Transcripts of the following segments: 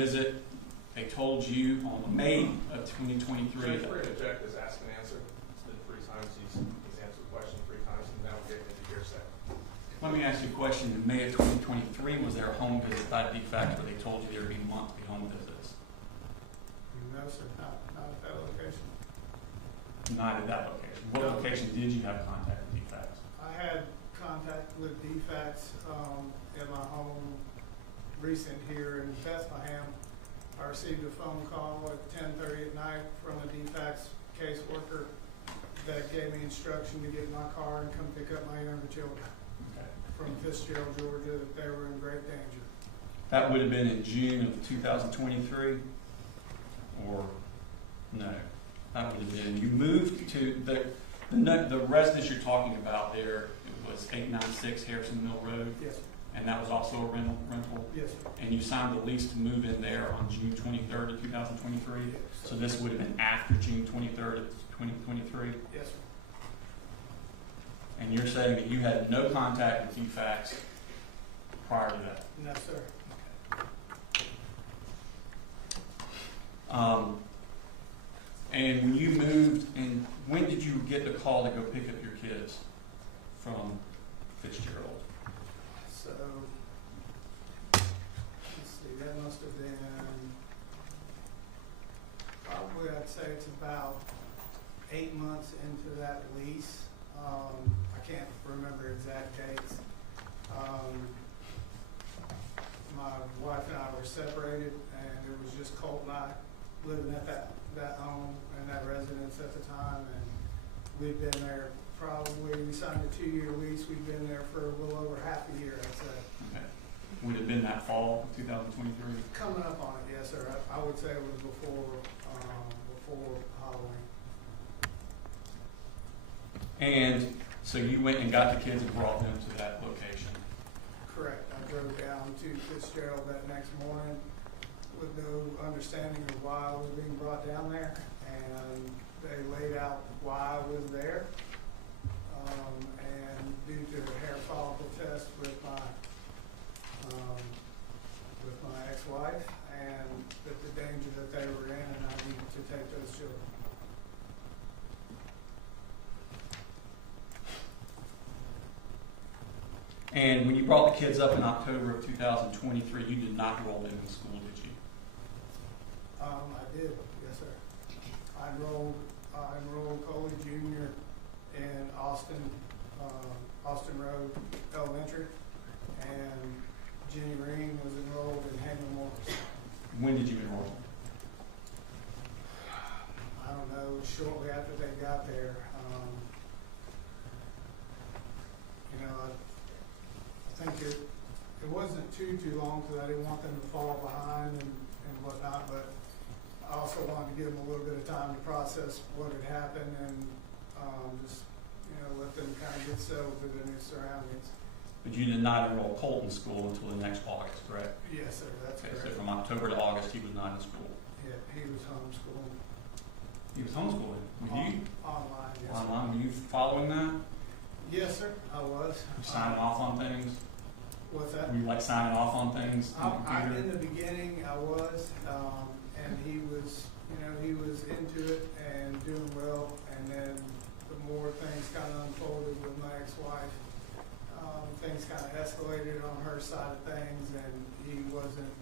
visit. They told you on May of 2023. Judge, we're going to object this ask and answer. It's been 3 times. He's answered the question 3 times, and now we're getting into hearsay. Let me ask you a question. In May of 2023, was there a home visit by defact where they told you there would be monthly home visits? No, sir, not at that location. Not at that location. What location did you have contact with defacts? I had contact with defacts in my home recent here in Bethlehem. I received a phone call at 10:30 at night from a defacts caseworker that gave me instruction to get in my car and come pick up my younger children from Fitzgerald, Georgia, that they were in great danger. That would have been in June of 2023, or no? That would have been, you moved to the residence you're talking about there. It was 896 Harrison Mill Road. Yes, sir. And that was also a rental? Yes, sir. And you signed the lease to move in there on June 23rd of 2023? Yes, So this would have been after June 23rd of 2023? Yes, sir. And you're saying that you had no contact with defacts prior to that? No, sir. And when you moved, and when did you get the call to go pick up your kids from Fitzgerald? So, let's see, that must have been, probably I'd say it's about 8 months into that lease. I can't remember exact dates. My wife and I were separated, and it was just Colt and I living at that home and that residence at the time, and we'd been there probably, we signed a 2-year lease, we'd been there for a little over half a year, I'd say. Okay. Would it have been that fall of 2023? Coming up on it, yes, sir. I would say it was before Halloween. And so you went and got the kids and brought them to that location? Correct. I drove down to Fitzgerald that next morning with no understanding of why I was being brought down there, and they laid out why I was there. And due to a hair follicle test with my ex-wife, and that the danger that they were in, and I needed to take those children. And when you brought the kids up in October of 2023, you did not enroll them in school, did you? I did, yes, sir. I enrolled Coley Jr. in Austin Road Elementary, and Jenny Green was enrolled in Hangman Morris. When did you enroll them? I don't know, shortly after they got there. I think it wasn't too long, because I didn't want them to fall behind and whatnot, but I also wanted to give them a little bit of time to process what had happened, and just let them kind of get settled with their new surroundings. But you did not enroll Colt in school until the next August, correct? Yes, sir, that's Okay, correct. so from October to August, he was not in school. Yeah, he was homeschooling. He was homeschooling. Were you? Online, yes, sir. Online. Were you following that? Yes, sir, I was. You signing off on things? What's that? Were you like signing off on things? In the beginning, I was, and he was into it and doing well, and then the more things kind of unfolded with my ex-wife, things kind of escalated on her side of things, and he wasn't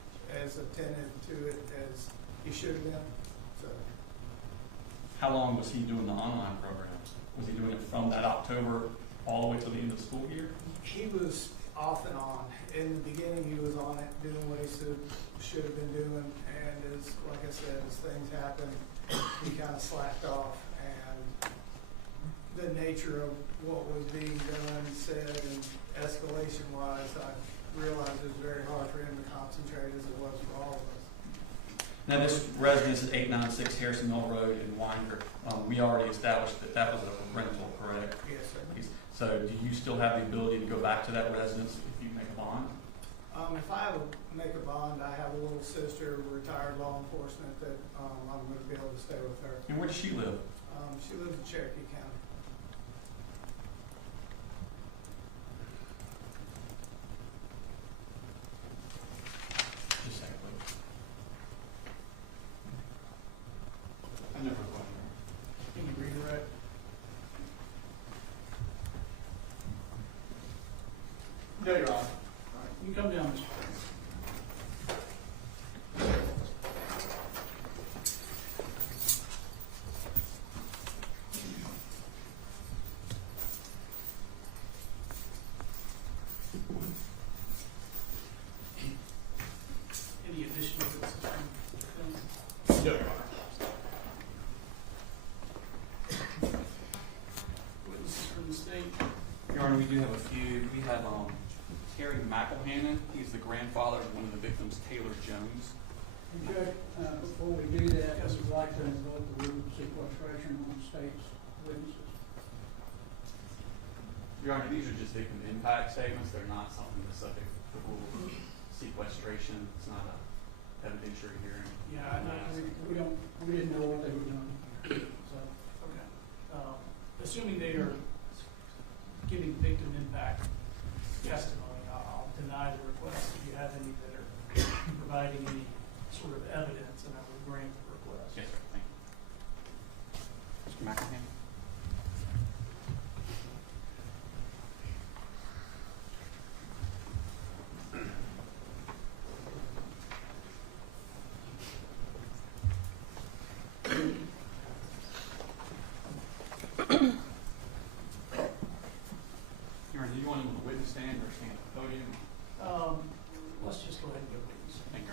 as attentive to it as he should have been. So, How long was he doing the online programs? Was he doing it from that October all the way till the end of the school year? he was off and on. In the beginning, he was on it, doing what he should have been doing, and like I said, as things happened, he kind of slacked off, and the nature of what was being done, said, and escalation-wise, I realized it was very hard for him to concentrate as it was for all of us. Now, this residence is 896 Harrison Mill Road in Winder. We already established that was a rental, correct? Yes, sir. So do you still have the ability to go back to that residence if you make a bond? If I make a bond, I have a little sister, retired law enforcement, that I'm going to be able to stay with her. And where does she live? She lives in Cherokee County. Just a second, please. Shannon. He's the grandfather of one of the victims, Taylor Jones. Judge, before we do that, I would like to invoke the rule of sequestration on state's witnesses. Your Honor, these are just victim impact statements. They're not something that's subject to the rule of sequestration. It's not a evidentiary hearing. Yeah, we didn't know what they were doing. So, Okay. Assuming they are giving victim impact testimony, I'll deny the request. If you have any that are providing any sort of evidence, and I will grant the request. Yes, sir. Thank you. Mr. McElhaney? Your Honor, do you want him on the witness stand or stand at the podium? Let's just go ahead and go with these. Thank you,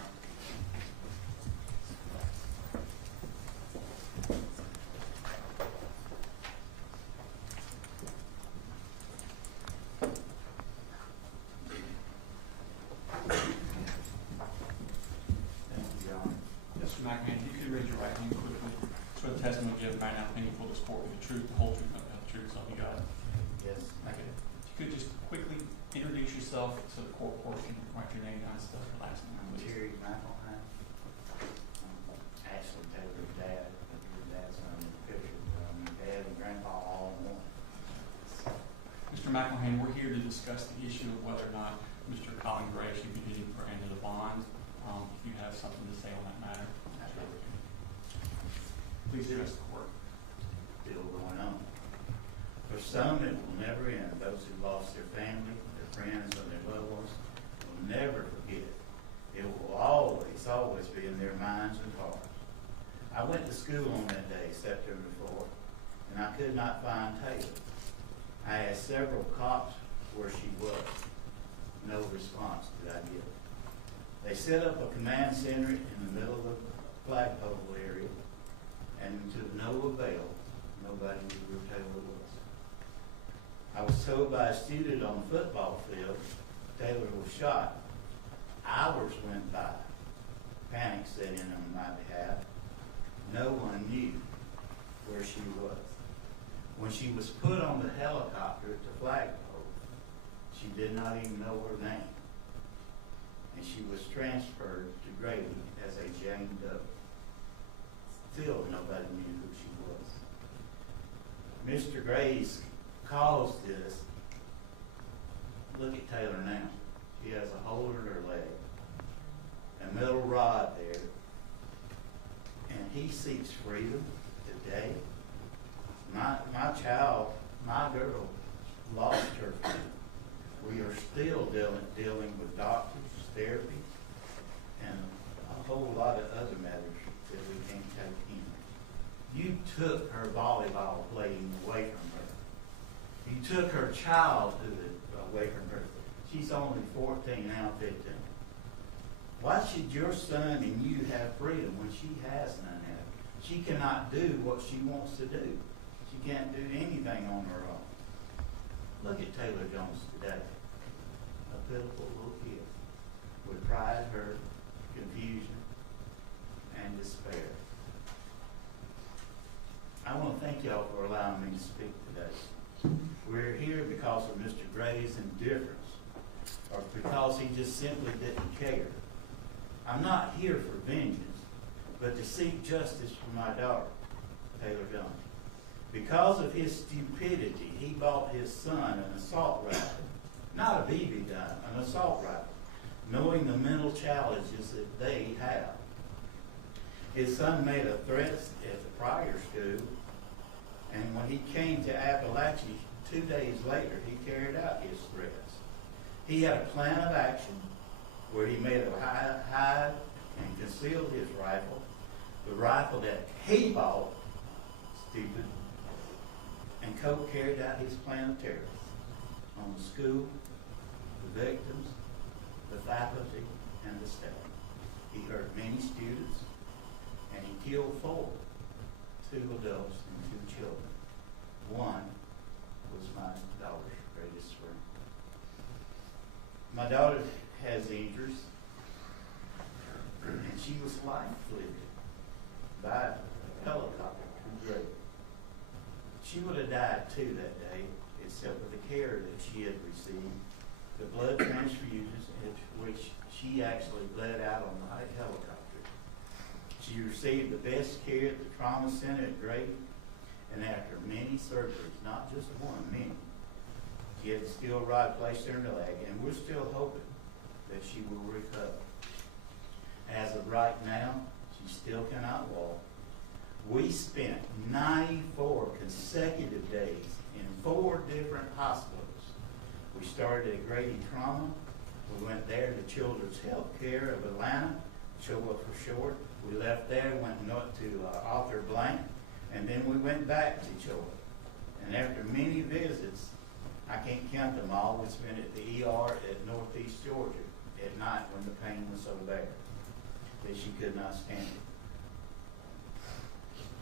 Your Honor. Mr. McElhaney, you could raise your right hand quickly. Swear the testimony you give right now, pending before this court with the truth, the whole truth, nothing but the truth, so help you God. Yes. Okay. If you could just quickly introduce yourself to the court portion, write your name down and stuff, the last name, please. Terry McElhaney. Ashley Taylor's dad, your dad's on the picture, dad and grandpa all in one. Mr. McElhaney, we're here to discuss the issue of whether or not Mr. Colin Gray should be granted a bond. If you have something to say on that matter, please address the court. Still going on. For some, it will never end. Those who lost their family, their friends, or their loved ones will never forget. It will always, always be in their minds and hearts. I went to school on that day, September 4th, and I could not find Taylor. I asked several cops where she was. No response did I get. They set up a command center in the middle of the flagpole area, and to no avail, nobody knew where Taylor was. I was told by a student on the football field Taylor was shot. Hours went by. Panic set in on my behalf. No one knew where she was. When she was put on the helicopter at the flagpole, she did not even know her name. And she was transferred to Grady as a Jane Doe. Still, nobody knew who she was. Mr. Gray's caused this. Look at Taylor now. She has a hole in her leg, a metal rod there, and he seeks freedom today. My child, my girl, lost her freedom. We are still dealing with doctors, therapy, and a whole lot of other matters that we can't take in. You took her volleyball playing away from her. You took her childhood away from her. She's only 14 now, 15. Why should your son and you have freedom when she has none of it? She cannot do what she wants to do. She can't do anything on her own. Look at Taylor Jones today. A pitiful little kid with pride, hurt, confusion, and despair. I want to thank y'all for allowing me to speak today. We're here because of Mr. Gray's indifference, or because he just simply didn't care. I'm not here for vengeance, but to seek justice for my daughter, Taylor Jones. Because of his stupidity, he bought his son an assault rifle, not a BB gun, an assault rifle, knowing the mental challenges that they have. His son made a threat at the prior school, and when he came to Apalachee 2 days later, he carried out his threats. He had a plan of action where he made a hide and concealed his rifle, the rifle that he bought, stupid, and Colt carried out his plan of terror on the school, the victims, the faculty, and the staff. He hurt many students, and he killed 4, 2 adults and 2 children. One was my daughter's greatest friend. My daughter has injuries, and she was life-fleeted by a helicopter from Gray. She would have died too that day, except for the care that she had received, the blood transfusions, which she actually bled out on the helicopter. She received the best care at the trauma center at Gray, and after many surgeries, not just one, many, she had the steel rod placed in her leg, and we're still hoping that she will recover. As of right now, she still cannot walk. We spent 94 consecutive days in 4 different hospitals. We started at Grady Trauma. We went there to Children's Health Care of Atlanta, show up for short. We left there, went north to Arthur Blank, and then we went back to Children. And after many visits, I can't count them all, we spent at the ER at Northeast Georgia at night when the pain was so bad that she could not stand it.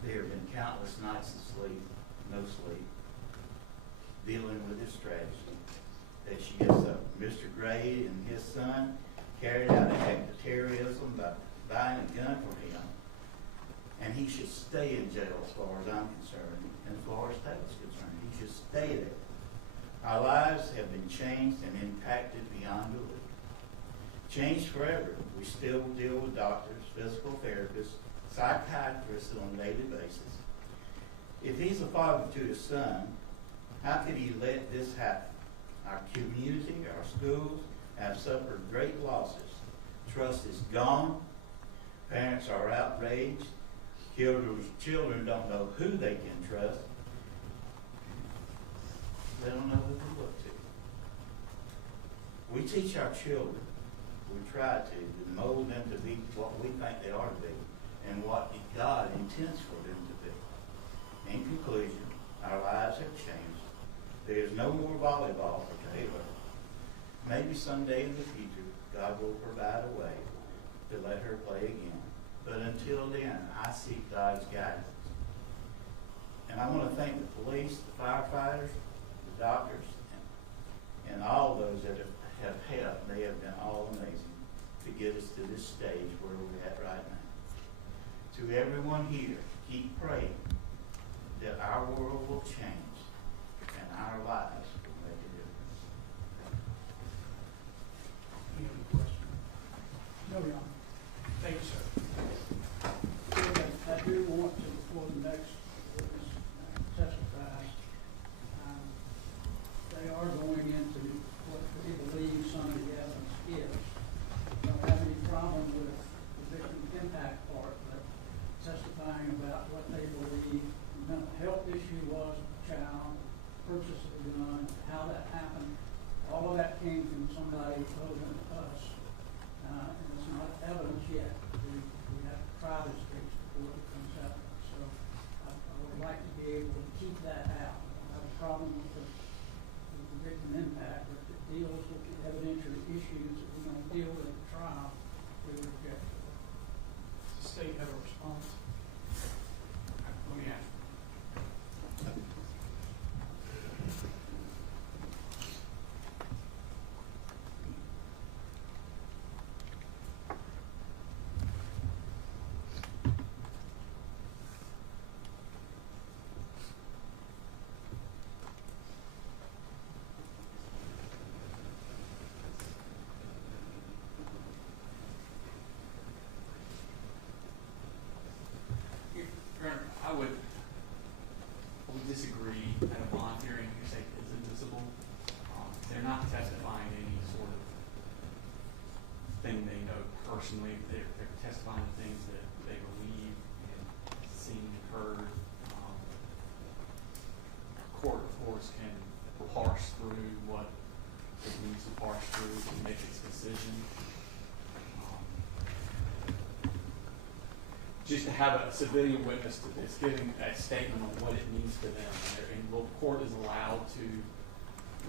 There have been countless nights of sleep, no sleep, dealing with this tragedy that she gets up. Mr. Gray and his son carried out an act of terrorism by buying a gun for him, and he should stay in jail as far as I'm concerned, and as far as State is concerned. He should stay there. Our lives have been changed and impacted beyond belief. Changed forever. We still deal with doctors, physical therapists, psychiatrists on a daily basis. If he's a father to his son, how could he let this happen? Our community, our schools have suffered great losses. Trust is gone. Parents are outraged. Children don't know who they can trust. They don't know who to look to. We teach our children, we try to mold them to be what we think they are to be and what God intends for them to be. In conclusion, our lives have changed. There is no more volleyball for Taylor. Maybe someday in the future, God will provide a way to let her play again. But until then, I seek God's guidance. And I want to thank the police, the firefighters, the doctors, and all those that have helped. They have been all amazing to get us to this stage where we're at right now. To everyone here, keep praying that our world will change and our lives will make a difference. Any other questions? No, Your Honor. Thank you, sir. I do want to, before the next witness testifies, they are going into what they believe some of the evidence is. Don't have any problem with the victim impact part, but testifying about what they believe the mental health issue was of the child, purchase of the gun, how that happened, all of that came from somebody other than us. And it's not evidence yet. We have to try this case before it becomes evidence. So I would like to be able to keep that out. I don't have a problem with the victim impact, but if it deals with the evidentiary issues that we're going to deal with at the trial, we would reject it. Does the state have a response? Let me ask. I would disagree at a bond hearing if say is admissible. They're not testifying to any sort of thing they know personally. They're testifying to things that they believe and seen and heard. Court, of course, can parse through what it needs to parse through to make its decision. Just to have a civilian witness that's giving a statement on what it means to them. And the court is allowed to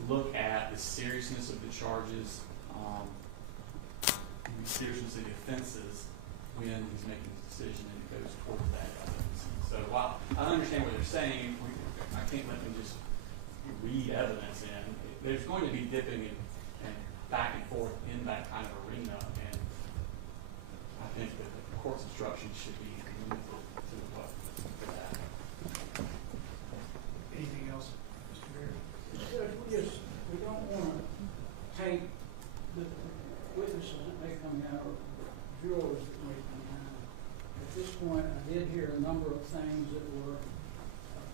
look at the seriousness of the charges, the seriousness of the offenses when he's making his decision, and it goes towards that evidence. So while I understand what they're saying, I can't let them just read evidence in. There's going to be dipping and back and forth in that kind of arena, and I think that the court's instruction should be limited to what to that. Anything else, Mr. Beard? Judge, we don't want to taint the witnesses that may come out or jurors that may come out. At this point, I did hear a number of things that were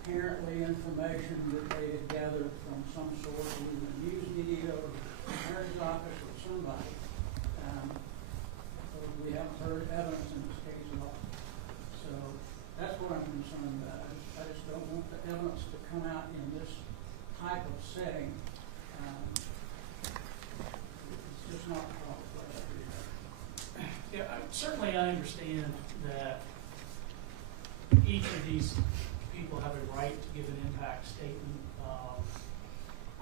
apparently information that they had gathered from some source, either news media or the mayor's office or somebody. We haven't heard evidence in this case at all. So that's what I'm concerned about. I just don't want the evidence to come out in this type of setting. It's just not the proper place to do that. Yeah, certainly I understand that each of these people have a right to give an impact statement.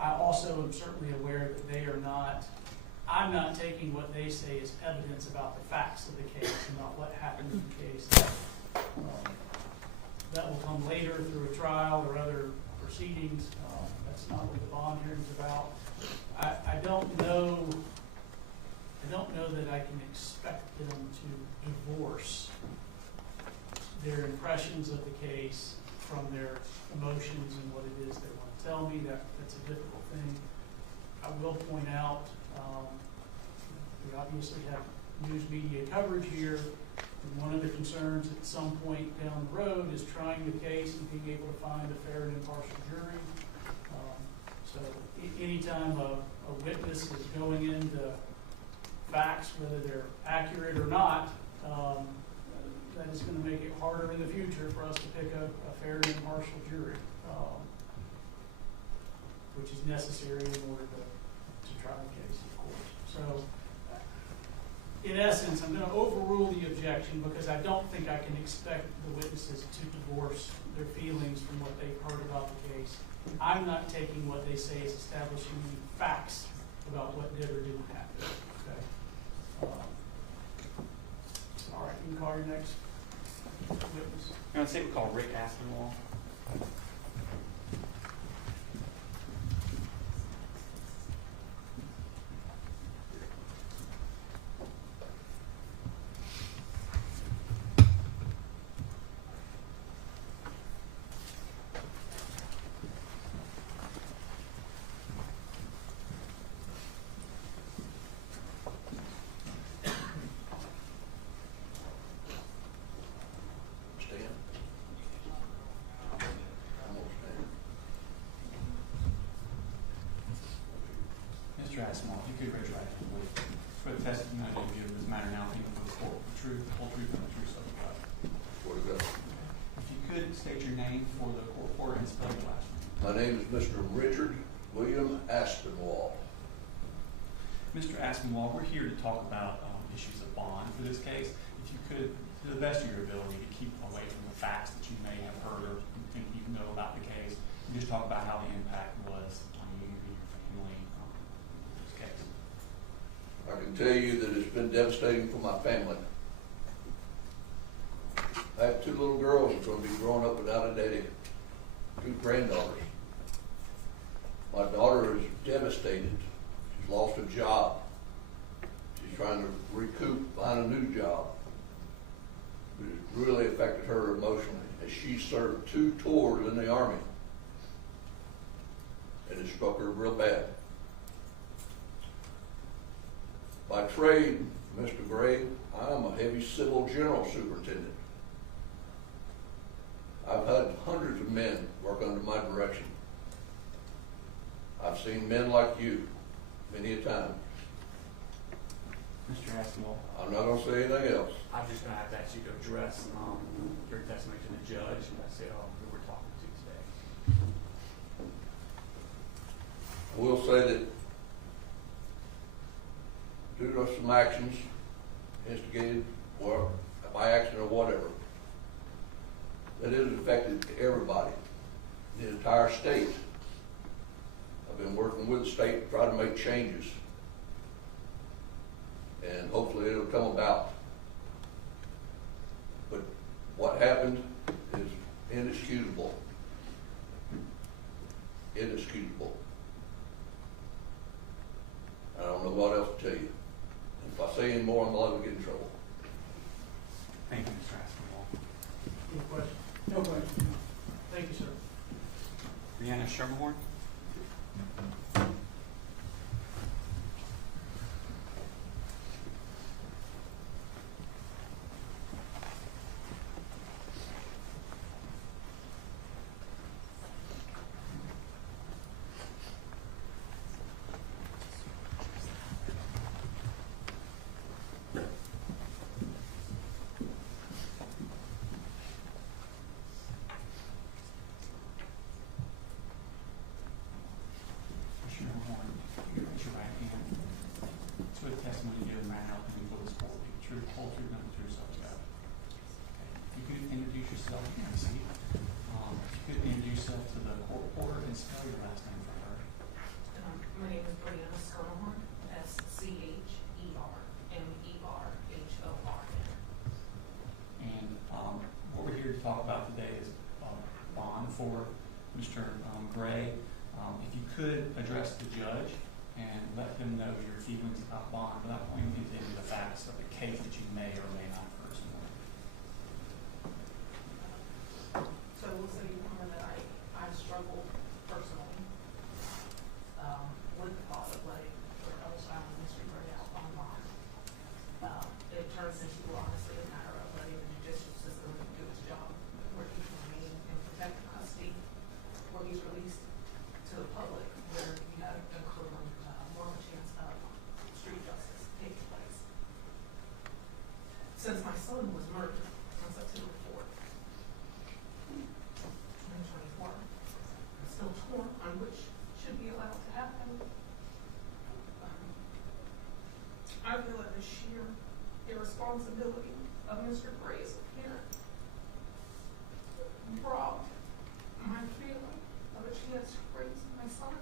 I also am certainly aware that they are not, I'm not taking what they say as evidence about the facts of the case and not what happened in the case. That will come later through a trial or other proceedings. That's not what the bond hearing is about. I don't know that I can expect them to divorce their impressions of the case from their emotions and what it is they want to tell me. That's a difficult thing. I will point out, we obviously have news media coverage here. And one of the concerns at some point down the road is trying the case and being able to find a fair and impartial jury. So anytime a witness is going into facts, whether they're accurate or not, that is going to make it harder in the future for us to pick up a fair and impartial jury, which is necessary in order to try the case, of course. So, in essence, I'm going to overrule the objection because I don't think I can expect the witnesses to divorce their feelings from what they've heard about the case. I'm not taking what they say as establishing any facts about what did or didn't happen. Okay. All right, you can call your next witness. I'm going to say we call Rick Aspinwall. Mr. Aspinwall, if you could raise your right hand, please. For the testimony I give in this matter now, even for the court, the truth, the whole truth, and the truth, so help you God. What is that? If you could state your name for the court reporter and spell your last name. My name is Mr. Richard William Aspinwall. Mr. Aspinwall, we're here to talk about issues of bond for this case. If you could, to the best of your ability, to keep away from the facts that you may have heard or think you know about the case, and just talk about how the impact was on you and your family in this case. I can tell you that it's been devastating for my family. I have two little girls that's going to be growing up without a daddy, two granddaughters. My daughter is devastated. She's lost a job. She's trying to recoup, find a new job. It has really affected her emotionally as she served 2 tours in the Army. And it struck her real bad. By trade, Mr. Gray, I am a heavy civil general superintendent. I've had hundreds of men work under my direction. I've seen men like you many a time. Mr. Aspinwall, I'm not going to say anything else. I'm just going to have to ask you to address your testimony to the judge and I say who we're talking to today. I will say that due to some actions instigated or by accident or whatever, that it has affected everybody, the entire state. I've been working with the state to try to make changes, and hopefully it'll come about. But what happened is inexcusable. Inexcusable. I don't know what Any questions? No question. Thank you, sir. Brianna Shermerhorn? Shermerhorn, raise your right hand. Swear the testimony given right now in the this court will be the truth, the whole truth, nothing but the truth, so help you God. Okay. If you could introduce yourself, you can see. If you could introduce yourself to the court reporter and spell your last name for her. My name is Brianna Shermerhorn, Schmermerhorn. And what we're here to talk about today is bond for Mr. Gray. If you could address the judge and let him know your feelings about bond without going into the facts of the case that you may or may not personally. So I will say that I struggled personally with the thought of letting Mr. Gray out on bond. It turns into honestly a matter of letting the judicial system do its job, where he can remain in protective custody, where he's released to the public, where you have more of a chance of street justice taking place. Since my son was murdered on September 4th, 2024, I'm still torn on which should be allowed to happen. I feel that the sheer irresponsibility of Mr. Gray's parent robbed my feeling of a chance to raise my son.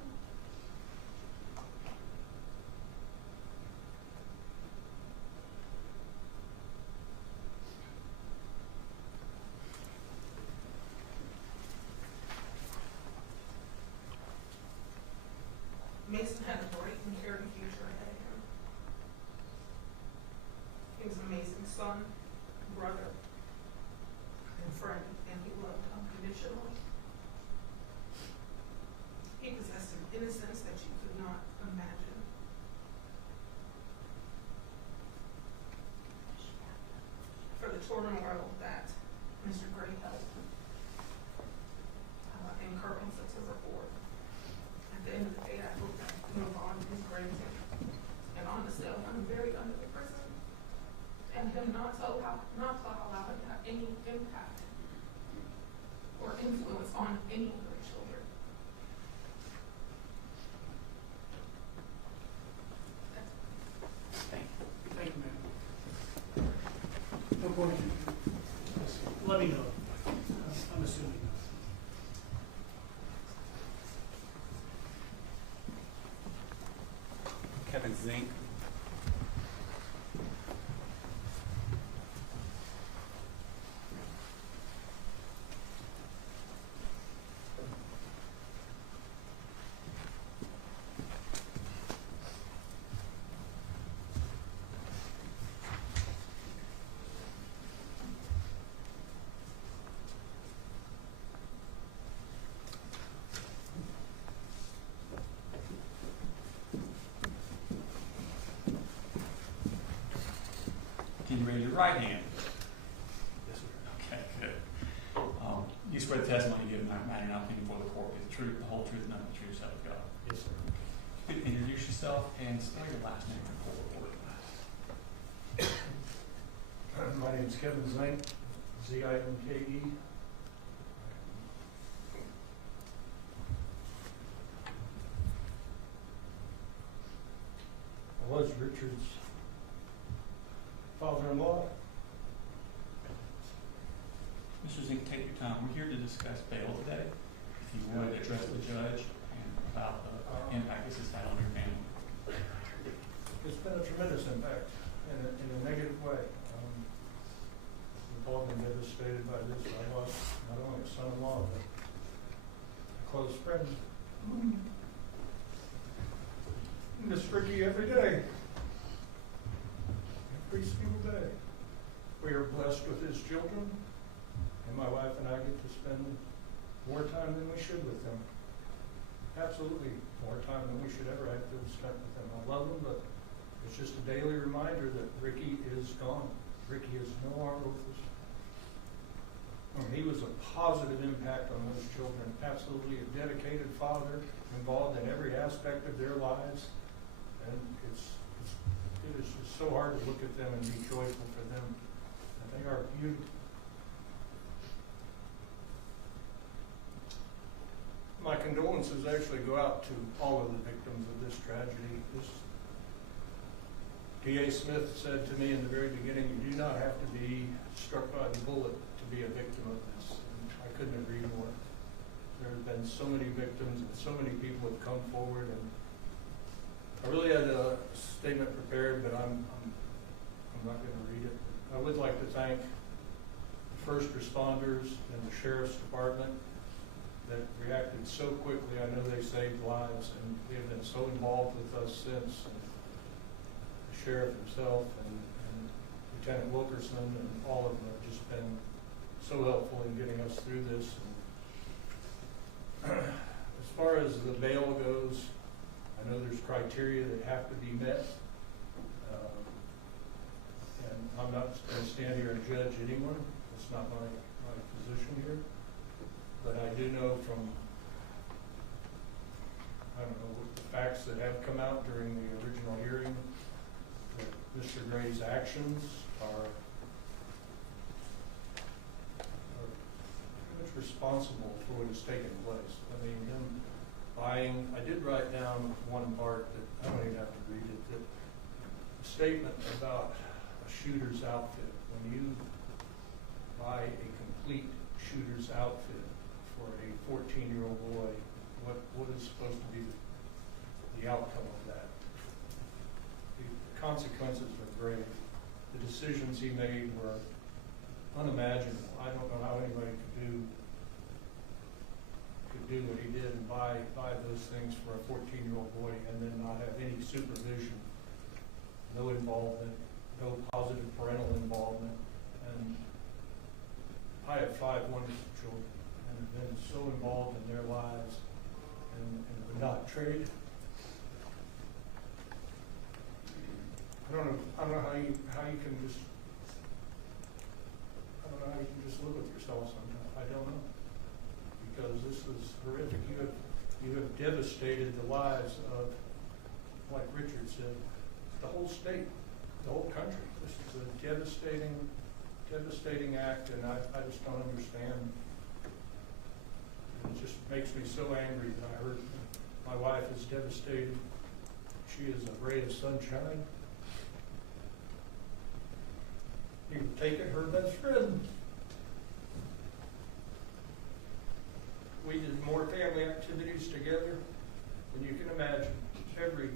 Mason had a bright and caring future ahead of him. He was an amazing son, brother, and friend, and he loved unconditionally. He possessed an innocence that you could not imagine. For the turmoil that Mr. Gray held incurred on September 4th. At the end of the day, I hope that no bond is granted. And honestly, I'm very under the prison. And him not to allow him to have any impact or influence on any of their children. Thank you. Thank you, ma'am. No question. Let me know. I'm assuming. Kevin Zink. Can you raise your right hand? Yes, sir. Okay, good. You swear the testimony given that matter not being before the court is the truth, the whole truth, nothing but the truth, so help you God. Yes, sir. You could introduce yourself and spell your last name for the court report. My name is Kevin Zink, Z-I-N-K-E. I was Richard's father-in-law. Mr. Zink, take your time. We're here to discuss bail today. If you would address the judge and about the impact this has had on your family. It's been a tremendous impact in a negative way. We've all been devastated by this. I lost not only a son-in-law, but a close friend. Miss Ricky every day. Every single day. We are blessed with his children, and my wife and I get to spend more time than we should with them. Absolutely more time than we should ever have to have spent with them. I love them, but it's just a daily reminder that Ricky is gone. Ricky is no longer with us. He was a positive impact on those children, absolutely a dedicated father, involved in every aspect of their lives. And it is just so hard to look at them and be joyful for them. And they are beautiful. My condolences actually go out to all of the victims of this tragedy. D.A. Smith said to me in the very beginning, you do not have to be struck by the bullet to be a victim of this. And I couldn't agree more. There have been so many victims and so many people have come forward, and I really had a statement prepared, but I'm not going to read it. I would like to thank the first responders and the sheriff's department that reacted so quickly. I know they saved lives, and they have been so involved with us since. And the sheriff himself and Lieutenant Wilkerson and all of them have just been so helpful in getting us through this. And as far as the bail goes, I know there's criteria that have to be met. And I'm not going to stand here and judge anyone. It's not my position here. But I do know from, what the facts that have come out during the original hearing, that Mr. Gray's actions are pretty much responsible for what has taken place. I mean, him buying, I did write down one part that I don't even have to read it, that a statement about a shooter's outfit. When you buy a complete shooter's outfit for a 14-year-old boy, what is supposed to be the outcome of that? The consequences are grave. The decisions he made were unimaginable. I don't know how anybody could do what he did and buy those things for a 14-year-old boy and then not have any supervision, no involvement, no positive parental involvement. And I have 5 wonderful children and have been so involved in their lives and would not trade. I don't know how you can just look at yourself sometimes. I don't know. Because this is horrific. You have devastated the lives of, like Richard said, the whole state, the whole country. This is a devastating act, and I just don't understand. It just makes me so angry that I heard my wife is devastated. She is a ray of sunshine. You've taken her best friend. We did more family activities together than you can imagine. Every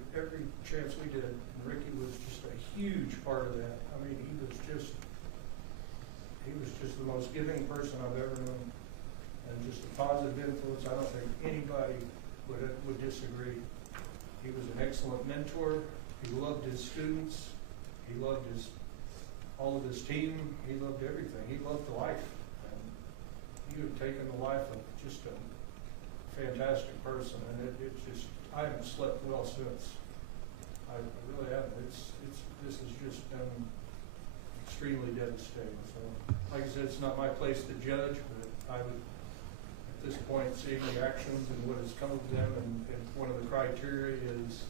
chance we did. And Ricky was just a huge part of that. I mean, he was just the most giving person I've ever known. And just a positive influence. I don't think anybody would disagree. He was an excellent mentor. He loved his students. He loved all of his team. He loved everything. He loved life. You have taken the life of just a fantastic person, and it's just, I haven't slept well since. I really haven't. This has just been extremely devastating. So, like I said, it's not my place to judge, but I would, at this point, seeing the actions and what has come of them, and if one of the criteria is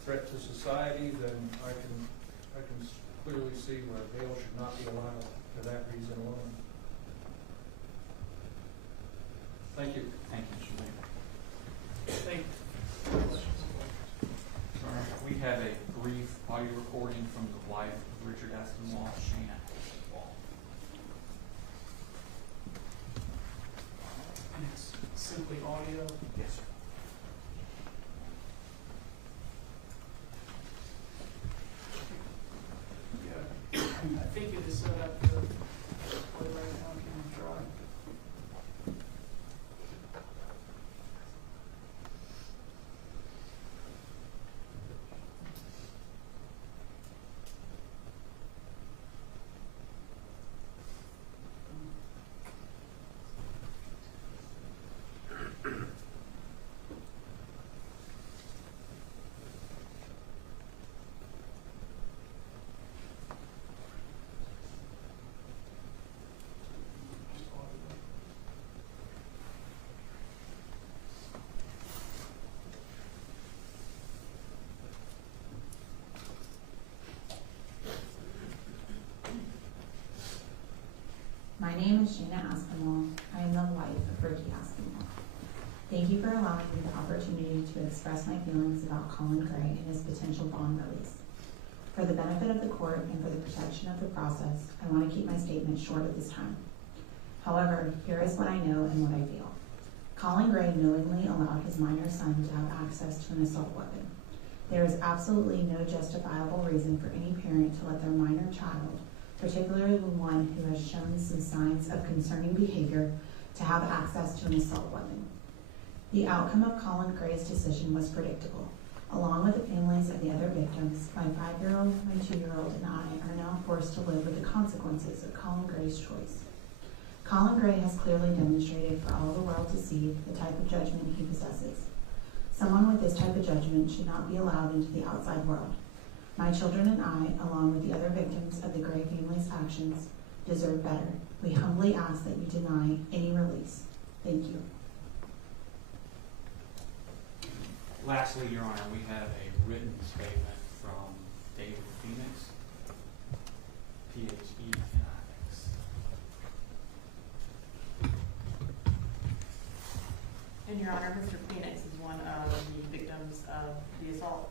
a threat to society, then I can clearly see where bail should not be allowed for that reason alone. Thank you. Thank you, Mr. Mayor. Thank you. We have a brief audio recording from the wife of Richard Aston, Shannon. And it's simply audio. Yes, sir. Yeah, I think it is set up to My name is Shana Aspinwall. I am the wife of Ricky Aspinwall. Thank you for allowing me the opportunity to express my feelings about Colin Gray and his potential bond release. For the benefit of the court and for the protection of the process, I want to keep my statement short at this time. However, here is what I know and what I feel. Colin Gray knowingly allowed his minor son to have access to an assault weapon. There is absolutely no justifiable reason for any parent to let their minor child, particularly one who has shown some signs of concerning behavior, to have access to an assault weapon. The outcome of Colin Gray's decision was predictable. Along with the families of the other victims, my 5-year-old, my 2-year-old, and I are now forced to live with the consequences of Colin Gray's choice. Colin Gray has clearly demonstrated for all the world to see the type of judgment he possesses. Someone with this type of judgment should not be allowed into the outside world. My children and I, along with the other victims of the Gray family's actions, deserve better. We humbly ask that you deny any release. Thank you. Lastly, Your Honor, we have a written statement from David Phoenix, PhD. And Your Honor, Mr. Phoenix is one of the victims of the assault.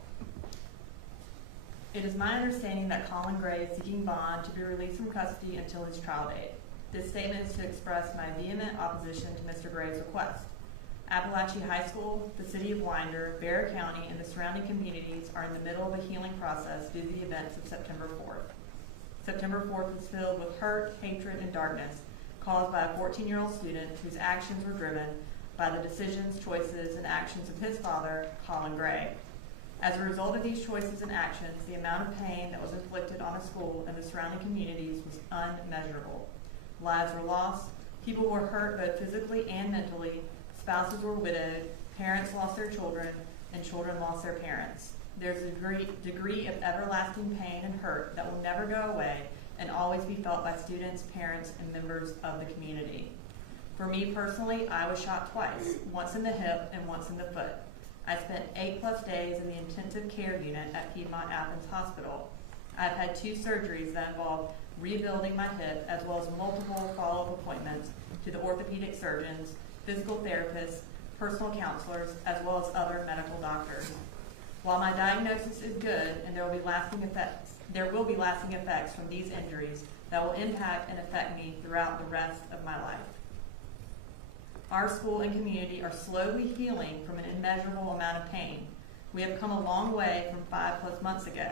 It is my understanding that Colin Gray is seeking bond to be released from custody until his trial date. This statement is to express my vehement opposition to Mr. Gray's request. Apalachee High School, the city of Winder, Bexar County, and the surrounding communities are in the middle of a healing process due to the events of September 4th. September 4th was filled with hurt, hatred, and darkness caused by a 14-year-old student whose actions were driven by the decisions, choices, and actions of his father, Colin Gray. As a result of these choices and actions, the amount of pain that was inflicted on the school and the surrounding communities was unmeasurable. Lives were lost, people were hurt both physically and mentally, spouses were widowed, parents lost their children, and children lost their parents. There's a degree of everlasting pain and hurt that will never go away and always be felt by students, parents, and members of the community. For me personally, I was shot twice, once in the hip and once in the foot. I spent 8+ days in the intensive care unit at Piedmont Athens Hospital. I've had 2 surgeries that involved rebuilding my hip, as well as multiple follow-up appointments to the orthopedic surgeons, physical therapists, personal counselors, as well as other medical doctors. While my diagnosis is good and there will be lasting effects from these injuries that will impact and affect me throughout the rest of my life. Our school and community are slowly healing from an immeasurable amount of pain. We have come a long way from 5+ months ago.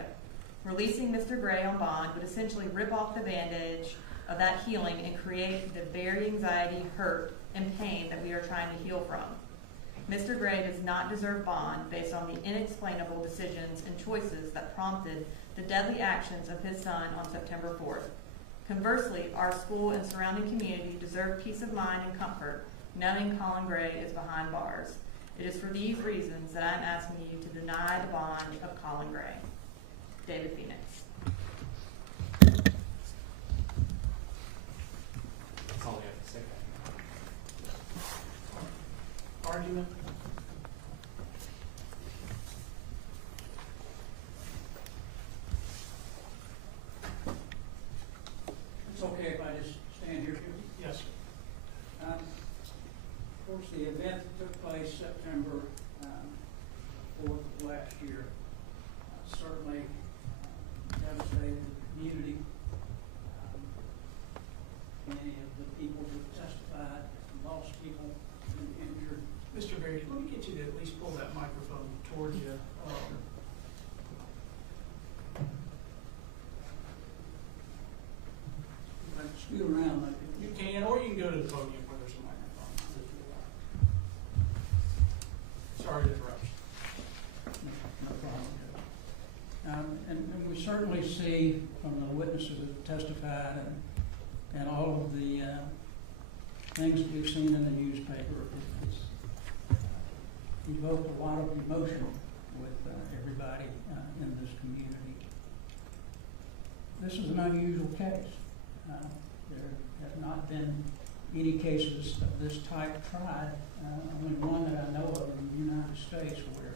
Releasing Mr. Gray on bond would essentially rip off the bandage of that healing and create the very anxiety, hurt, and pain that we are trying to heal from. Mr. Gray does not deserve bond based on the inexplainable decisions and choices that prompted the deadly actions of his son on September 4th. Conversely, our school and surrounding community deserve peace of mind and comfort knowing Colin Gray is behind bars. It is for these reasons that I'm asking you to deny the bond of Colin Gray. David Phoenix. That's all we have to say. Argument? It's okay if I just stand here. Yes, sir. Of course, the event that took place September 4th of last year certainly devastated the community. Many of the people who testified lost people and injured. Mr. Brady, let me get you to at least pull that microphone towards you. If I scoot around like You can, or you can go to the podium where there's a microphone. Sorry to interrupt. No problem. And we certainly see from the witnesses that testified and all of the things that we've seen in the newspaper, it's evoked a lot of emotion with everybody in this community. This is an unusual case. There have not been any cases of this type tried, only one that I know of in the United States where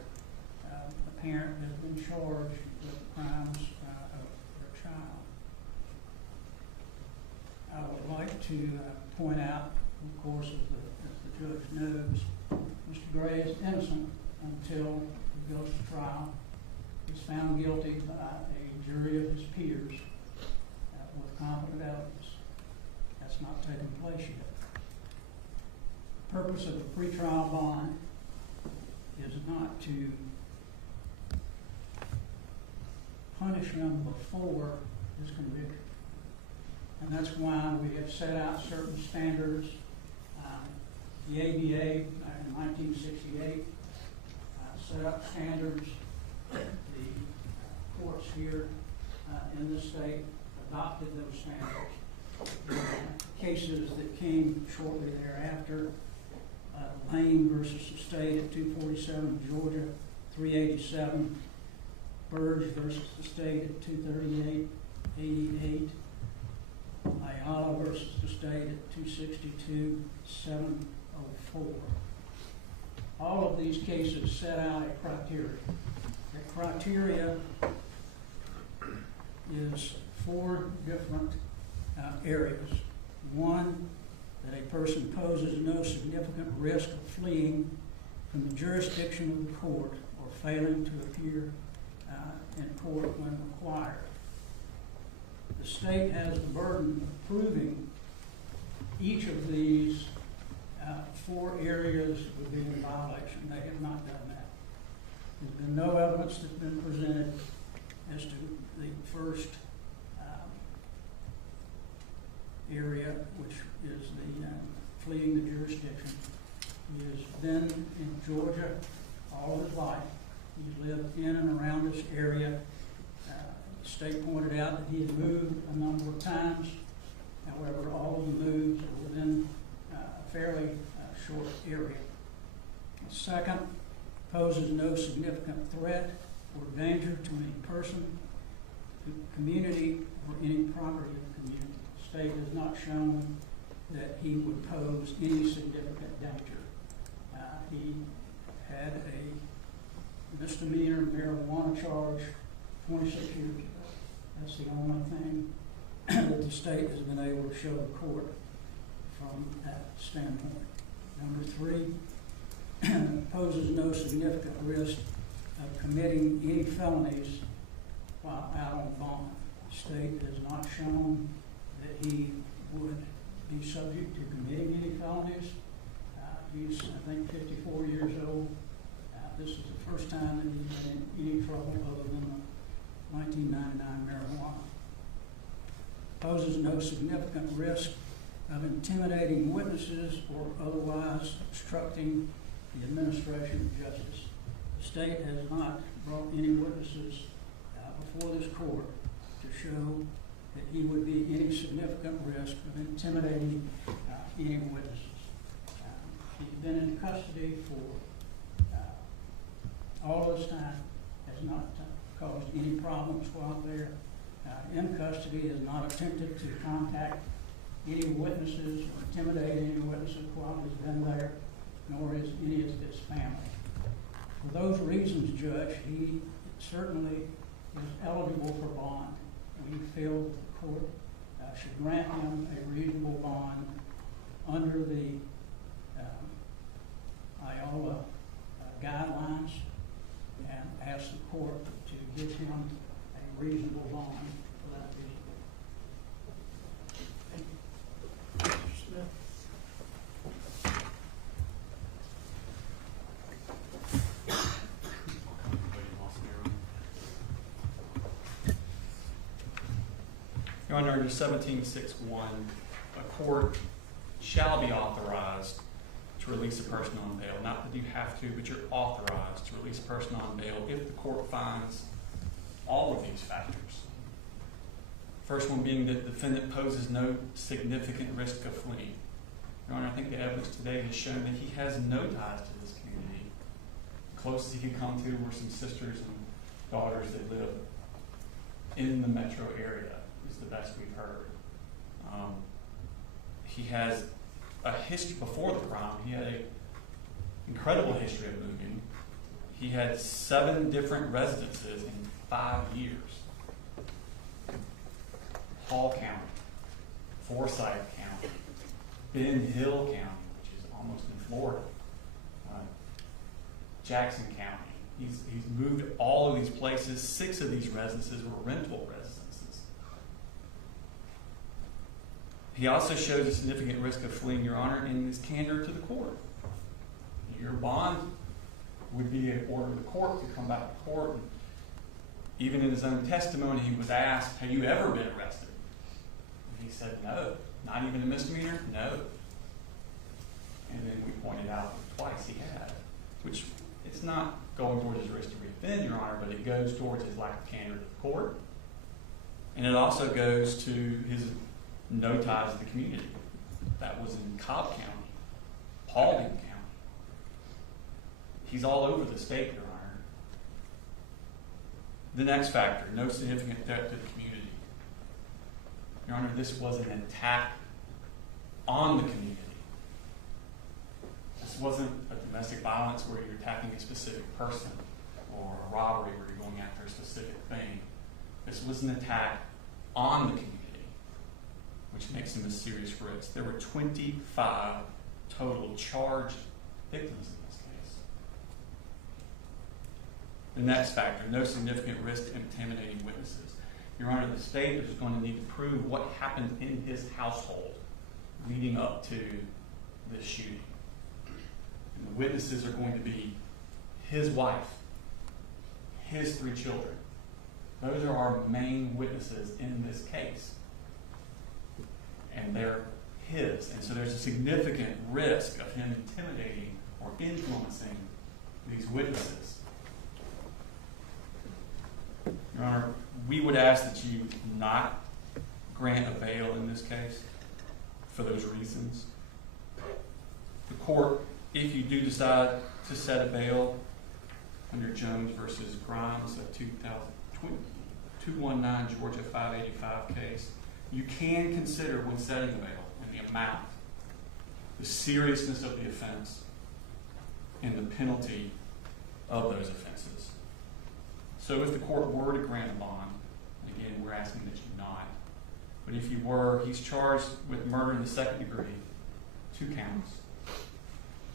a parent has been charged with crimes of their child. I would like to point out, of course, as the judge knows, Mr. Gray is innocent until he goes to trial. He's found guilty by a jury of his peers with competent evidence. That's not taken place yet. The purpose of a pretrial bond is not to punish him before his conviction. And that's why we have set out certain standards. The ABA in 1968 set up standards. The courts here in this state adopted those standards. Cases that came shortly thereafter, Lane versus the state at 247 Georgia, 387, Burge versus the state at 238, 88, Ayala versus the state at 262, 704. All of these cases set out a criteria. The criteria is 4 different areas. One, that a person poses no significant risk of fleeing from the jurisdiction of the court or failing to appear in court when required. The state has the burden of proving each of these 4 areas would be in violation. They have not done that. There's been no evidence that's been presented as to the first area, which is the fleeing the jurisdiction. He has been in Georgia all his life. He's lived in and around this area. The state pointed out that he had moved a number of times. However, all of the moves are within a fairly short area. Second, poses no significant threat or danger to any person, to the community, or any property of the community. The state has not shown that he would pose any significant danger. He had a misdemeanor marijuana charge 26 years ago. That's the only thing that the state has been able to show the court from that standpoint. Number 3, poses no significant risk of committing any felonies while out on bond. The state has not shown that he would be subject to committing any felonies. He's, I think, 54 years old. This is the first time that he's been in any trouble other than the 1999 marijuana. Poses no significant risk of intimidating witnesses or otherwise obstructing the administration of justice. The state has not brought any witnesses before this court to show that he would be any significant risk of intimidating any witnesses. He's been in custody for all this time, has not caused any problems while there. In custody, has not attempted to contact any witnesses or intimidate any witnesses while he's been there, nor is any of his family. For those reasons, Judge, he certainly is eligible for bond. We feel that the court should grant him a reasonable bond under the Iowa guidelines and ask the court to give him a reasonable bond for that reason. Thank you. Mr. Smith. Your Honor, under 17.6.1, a court shall be authorized to release a person on bail. Not that you have to, but you're authorized to release a person on bail if the court finds all of these factors. First one being that the defendant poses no significant risk of fleeing. Your Honor, I think the evidence today has shown that he has no ties to this community. The closest he could come to were some sisters and daughters that live in the metro area, is the best we've heard. He has a history before the crime. He had an incredible history of moving. He had 7 different residences in 5 years. Hall County, Forsyth County, Ben Hill County, which is almost in Florida, Jackson County. He's moved all of these places. 6 of these residences were rental residences. He also shows a significant risk of fleeing, Your Honor, in his candor to the court. Your bond would be an order of the court to come back to court. And even in his own testimony, he was asked, have you ever been arrested? And he said, no. Not even a misdemeanor? No. And then we pointed out that twice he had, which it's not going towards his risk to reoffend, Your Honor, but it goes towards his lack of candor to the court. And it also goes to his no ties to the community. That was in Cobb County, Paulding County. He's all over the state, Your Honor. The next factor, no significant threat to the community. Your Honor, this was an attack on the community. This wasn't a domestic violence where you're attacking a specific person or a robbery where you're going after a specific thing. This was an attack on the community, which makes him a serious risk. There were 25 total charged victims in this case. The next factor, no significant risk to intimidating witnesses. Your Honor, the state is going to need to prove what happened in his household leading up to this shooting. And the witnesses are going to be his wife, his 3 children. Those are our main witnesses in this case. And they're his. And so there's a significant risk of him intimidating or influencing these witnesses. Your Honor, we would ask that you not grant a bail in this case for those reasons. The court, if you do decide to set a bail under Jones versus Grimes, a 219 Georgia 585 case, you can consider when setting a bail and the amount, the seriousness of the offense, and the penalty of those offenses. So if the court were to grant a bond, and again, we're asking that you not, but if you were, he's charged with murder in the 2nd degree, 2 counts.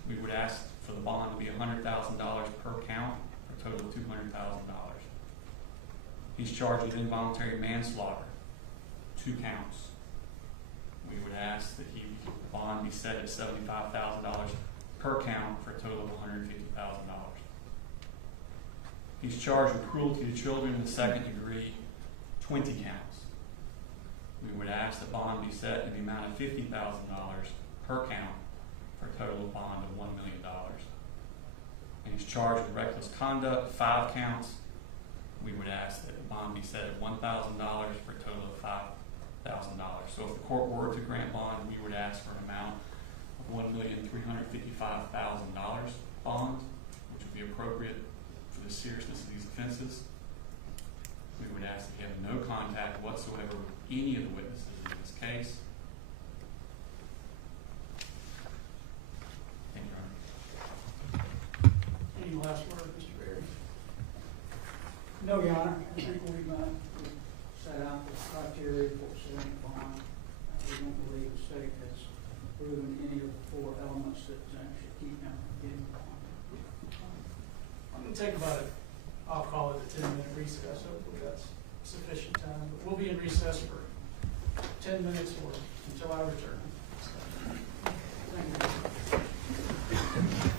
We would ask for the bond to be $100,000 per count, for a total of $200,000. He's charged with involuntary manslaughter, 2 counts. We would ask that the bond be set at $75,000 per count, for a total of $150,000. He's charged with cruelty to children in the 2nd degree, 20 counts. We would ask the bond be set in the amount of $50,000 per count, for a total bond of $1 million. And he's charged with reckless conduct, 5 counts. We would ask that the bond be set at $1,000 for a total of $5,000. So if the court were to grant bond, we would ask for an amount of $1,355,000 bond, which would be appropriate for the seriousness of these offenses. We would ask that you have no contact whatsoever with any of the witnesses in this case. Thank you, Your Honor. Any last word, Mr. Berry? No, Your Honor, I think we've set out the criteria for setting a bond. We don't believe the state has proven any of the 4 elements that should keep him from getting a bond. I'm going to take about I'll call it a 10-minute recess. Hopefully that's sufficient time. But we'll be in recess for 10 minutes or until I return. Thank you.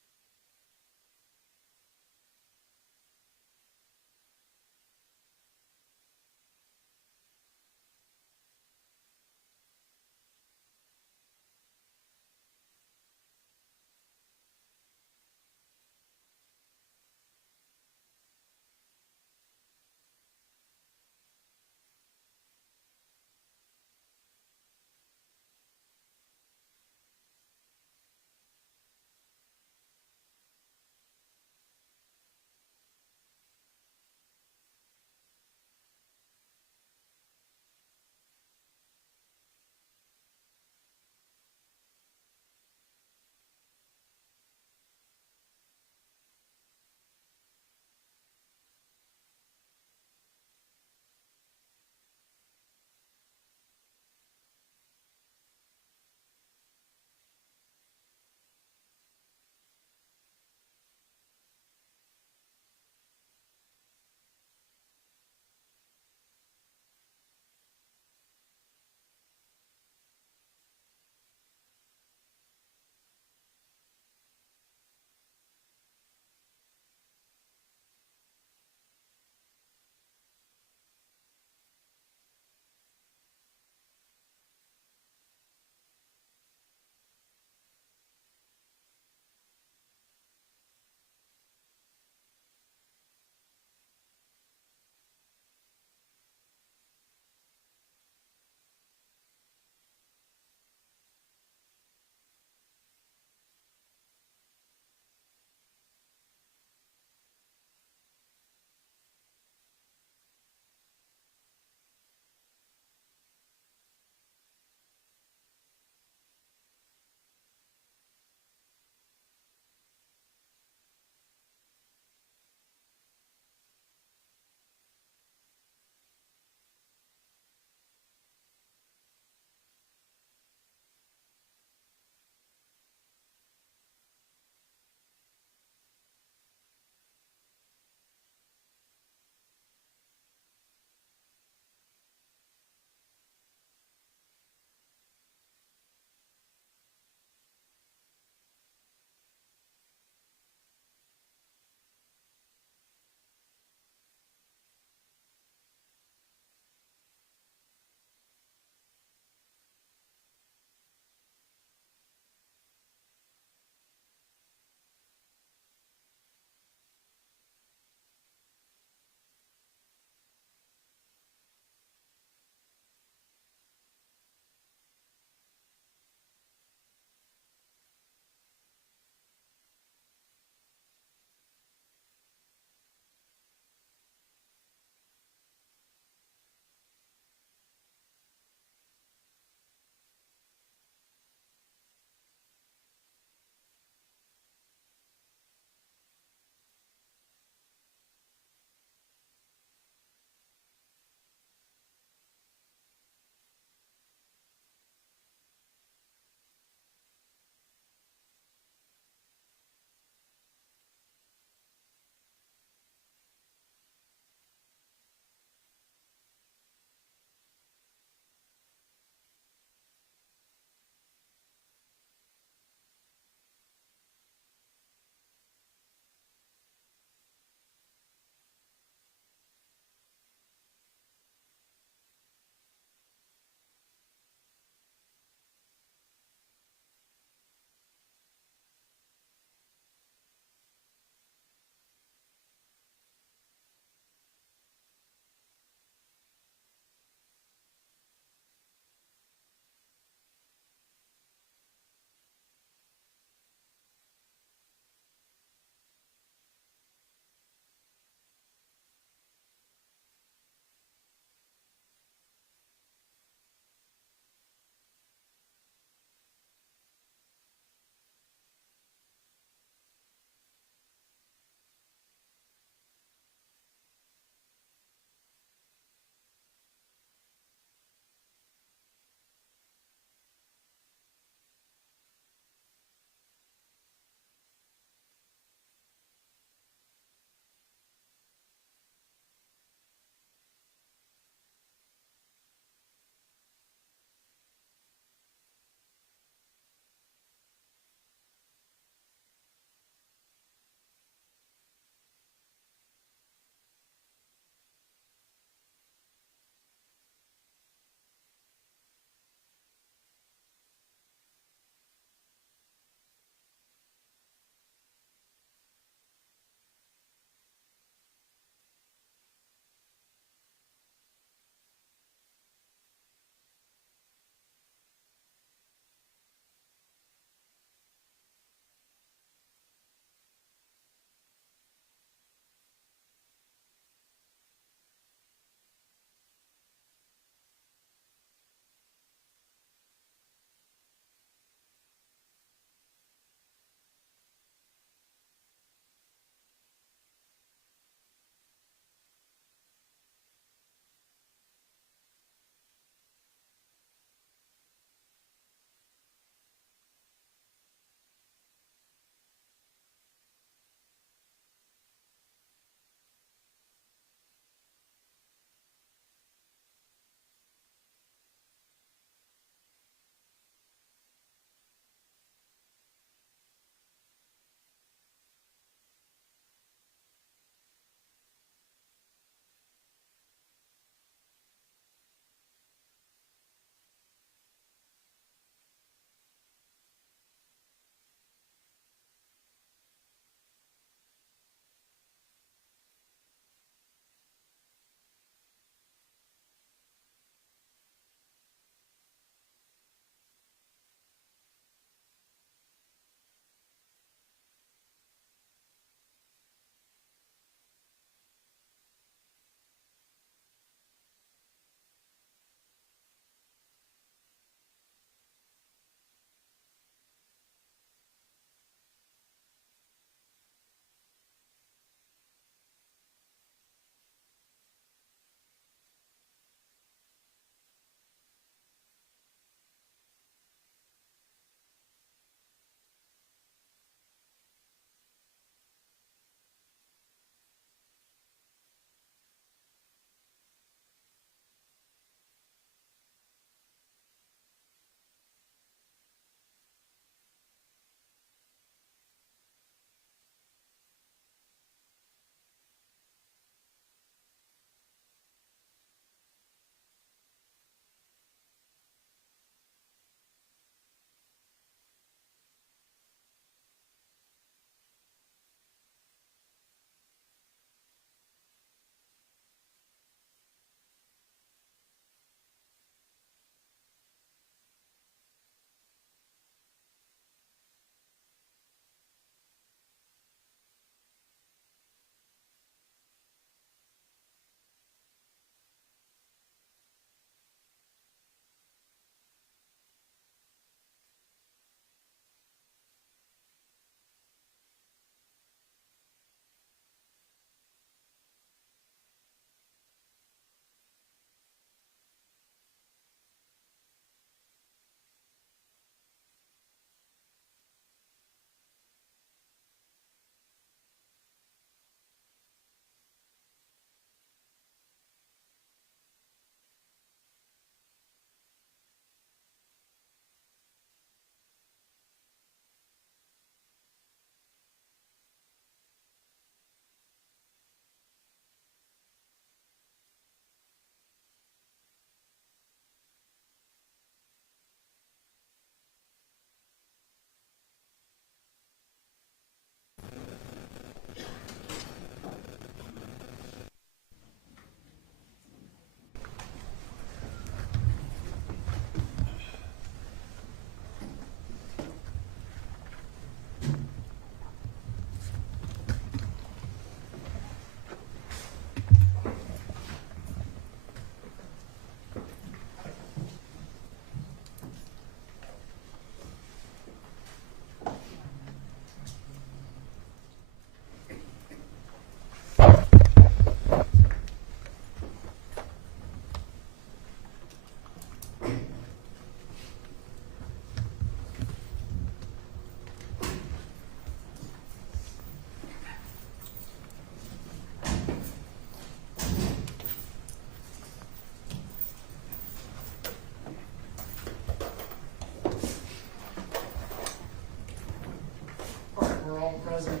present.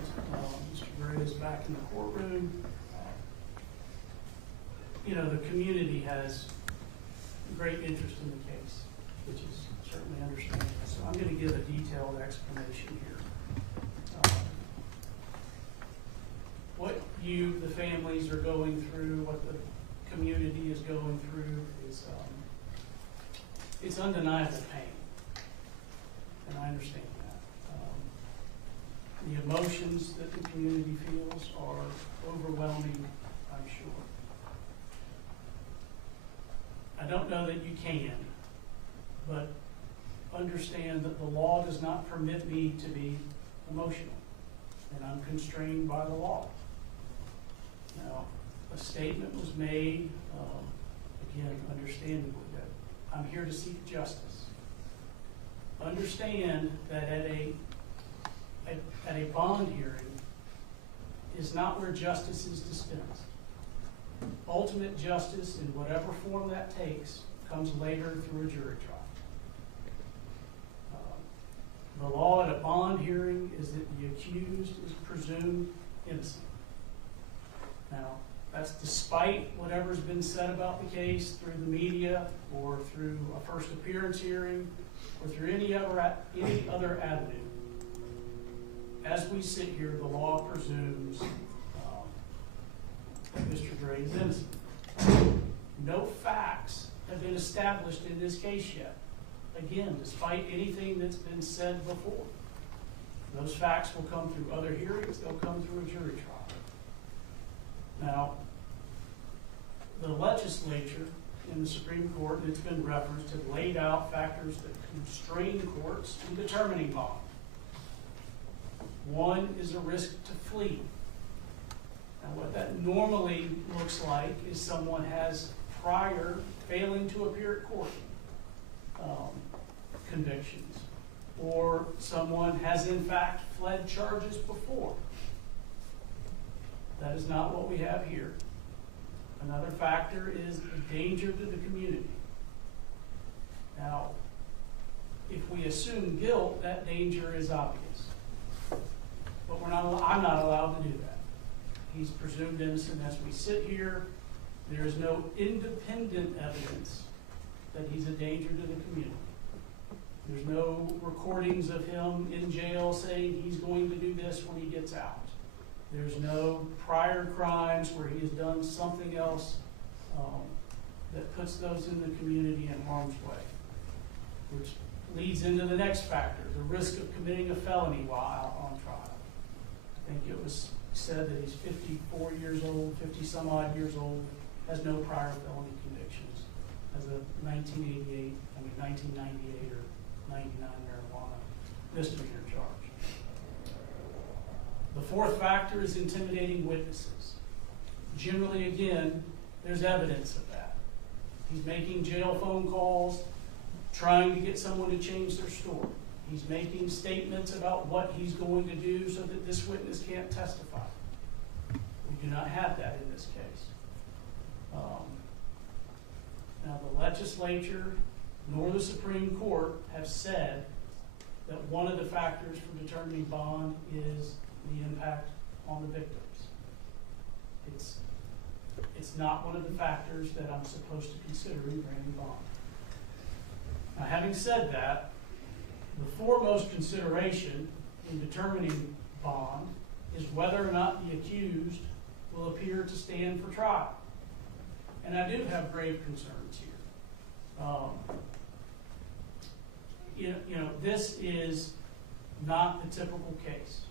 Mr. Gray is back in the courtroom. You know, the community has great interest in the case, which is certainly understandable. So I'm going to give a detailed explanation here. What you, the families, are going through, what the community is going through is, it's undeniable pain. And I understand that. The emotions that the community feels are overwhelming, I'm sure. I don't know that you can, but understand that the law does not permit me to be emotional, and I'm constrained by the law. Now, a statement was made, again, understandably, that I'm here to seek justice. Understand that at a bond hearing is not where justice is dispensed. Ultimate justice, in whatever form that takes, comes later through a jury trial. The law at a bond hearing is that the accused is presumed innocent. Now, that's despite whatever's been said about the case through the media or through a first appearance hearing or through any other avenue. As we sit here, the law presumes that Mr. Gray is innocent. No facts have been established in this case yet. Again, despite anything that's been said before. Those facts will come through other hearings, they'll come through a jury trial. Now, the legislature in the Supreme Court, and it's been referenced, have laid out factors that constrain courts in determining bond. One is a risk to flee. Now, what that normally looks like is someone has prior failing to appear at court convictions, or someone has in fact fled charges before. That is not what we have here. Another factor is a danger to the community. Now, if we assume guilt, that danger is obvious. But I'm not allowed to do that. He's presumed innocent as we sit here. There is no independent evidence that he's a danger to the community. There's no recordings of him in jail saying he's going to do this when he gets out. There's no prior crimes where he has done something else that puts those in the community in harm's way, which leads into the next factor, the risk of committing a felony while out on trial. I think it was said that he's 54 years old, 50 some odd years old, has no prior felony convictions, has a 1998 or 99 marijuana misdemeanor charge. The fourth factor is intimidating witnesses. Generally, again, there's evidence of that. He's making jail phone calls, trying to get someone to change their story. He's making statements about what he's going to do so that this witness can't testify. We do not have that in this case. Now, the legislature nor the Supreme Court have said that one of the factors for determining bond is the impact on the victims. It's not one of the factors that I'm supposed to consider in granting bond. Now, having said that, the foremost consideration in determining bond is whether or not the accused will appear to stand for trial. And I do have grave concerns here. This is not the typical case.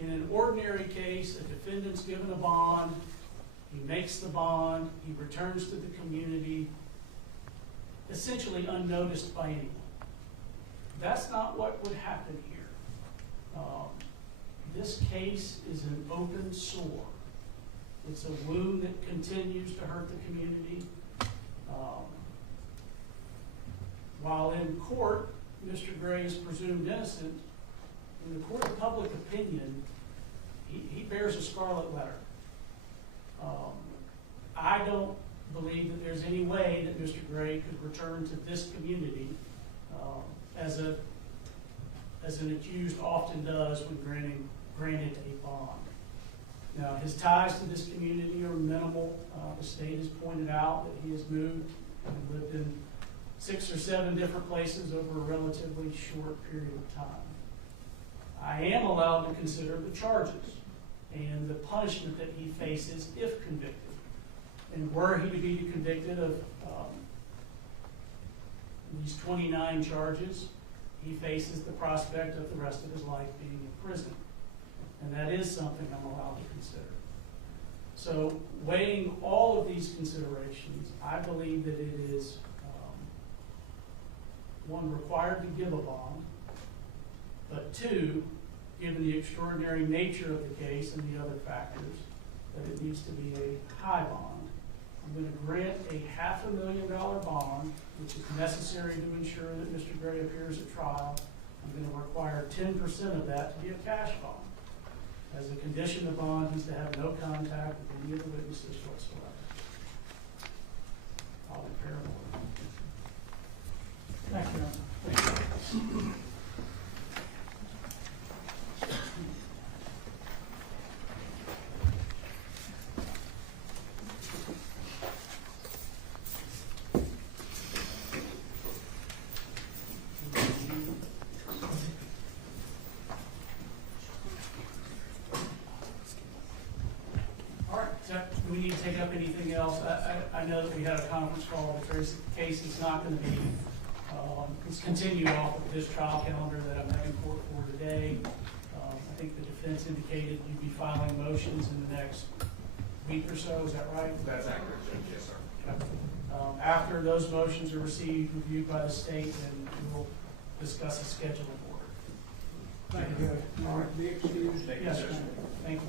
In an ordinary case, a defendant's given a bond, he makes the bond, he returns to the community, essentially unnoticed by anyone. That's not what would happen here. This case is an open sore. It's a wound that continues to hurt the community. While in court, Mr. Gray is presumed innocent, in the court of public opinion, he bears a scarlet letter. I don't believe that there's any way that Mr. Gray could return to this community as an accused often does when granting granted a bond. Now, his ties to this community are minimal. The state has pointed out that he has moved and lived in 6 or 7 different places over a relatively short period of time. I am allowed to consider the charges and the punishment that he faces if convicted. And were he to be convicted of these 29 charges, he faces the prospect of the rest of his life being in prison. And that is something I'm allowed to consider. So, weighing all of these considerations, I believe that it is, one, required to give a bond, but 2, given the extraordinary nature of the case and the other factors, that it needs to be a high bond. I'm going to grant a $500,000 bond, which is necessary to ensure that Mr. Gray appears at trial. I'm going to require 10% of that to be a cash bond. As a condition of bond, he's to have no contact with any of the witnesses whatsoever. I'll prepare Thank you. All right, so do we need to take up anything else? I know that we had a conference call, but there's a case that's not going to be, it's continued off of this trial calendar that I'm having court for today. I think the defense indicated you'd be filing motions in the next week or so, is that right? That's accurate, Judge. Yes, sir. Okay. After those motions are received, reviewed by the state, then we'll discuss a scheduling order. Thank you, Judge. All right, be excused. Yes, sir. Thank you.